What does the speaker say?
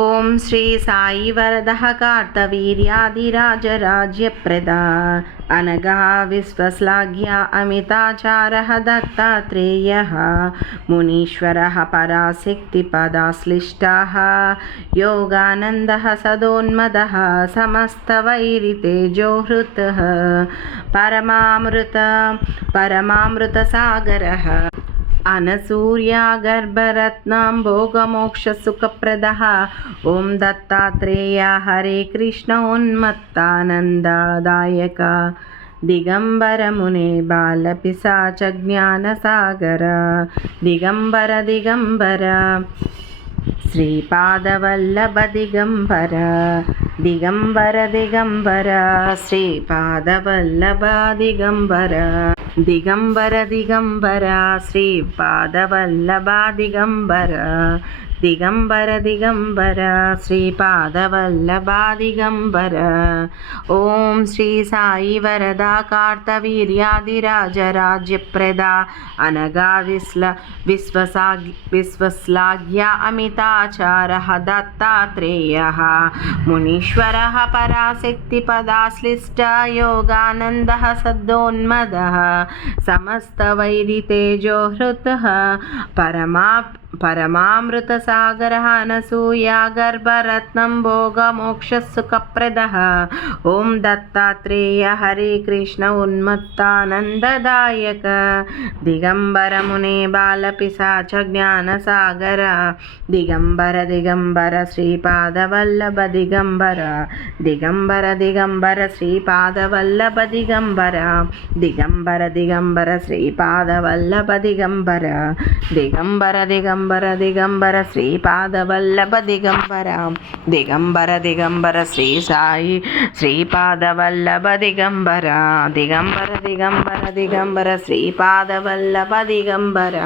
ఓం శ్రీ సాయి వరదః కార్తవీర్యాదిరాజరాజ్యప్రదా అనగా విశ్వశ్లాఘ్య అమితాచారః దత్తాత్రేయः మునీశ్వరः పరాశక్తిపదాశ్లిష్టः యోగానందः సదోన్మదः సమస్తవైరితేజోహృతः పరమామృతసాగరः అనసూయాగర్భరత్నాంభోగమోక్షసుఖప్రదः ఓం దత్తాత్రేయ హరే కృష్ణ ఉన్మత్తానందదాయక దిగంబరమునే బాలపిశాచజ్ఞానసాగర దిగంబర శ్రీపాదవల్లభ దిగంబర శ్రీపాదవల్లభ దిగంబర శ్రీపాదవల్లభ దిగంబర శ్రీపాదవల్లభ దిగంబర ఓం శ్రీ సాయి వరదా కార్తవీర్యాదిరాజరాజ్యప్రదా అనగా విశ్వశ్లాఘ్య అమితాచారః దత్తాత్రేయः మునీశ్వరः పరాశక్తిపదాశ్లిష్ట యోగానందः సద్దోన్మదः సమస్తవైరితేజోహృతः పరమామృతసాగరः అనసూయాగర్భరత్నం భోగమోక్షసుఖప్రదः ఓం దత్తాత్రేయ హరే కృష్ణ ఉన్మత్తానందదాయక దిగంబరమునే బాలపిశాచజ్ఞానసాగర దిగంబర శ్రీపాదవల్లభ దిగంబర శ్రీపాదవల్లభ దిగంబర శ్రీపాదవల్లభ దిగంబర శ్రీపాదవల్లభ దిగంబర శ్రీ సాయి శ్రీపాదవల్లభ దిగంబర శ్రీపాదవల్లభ దిగంబర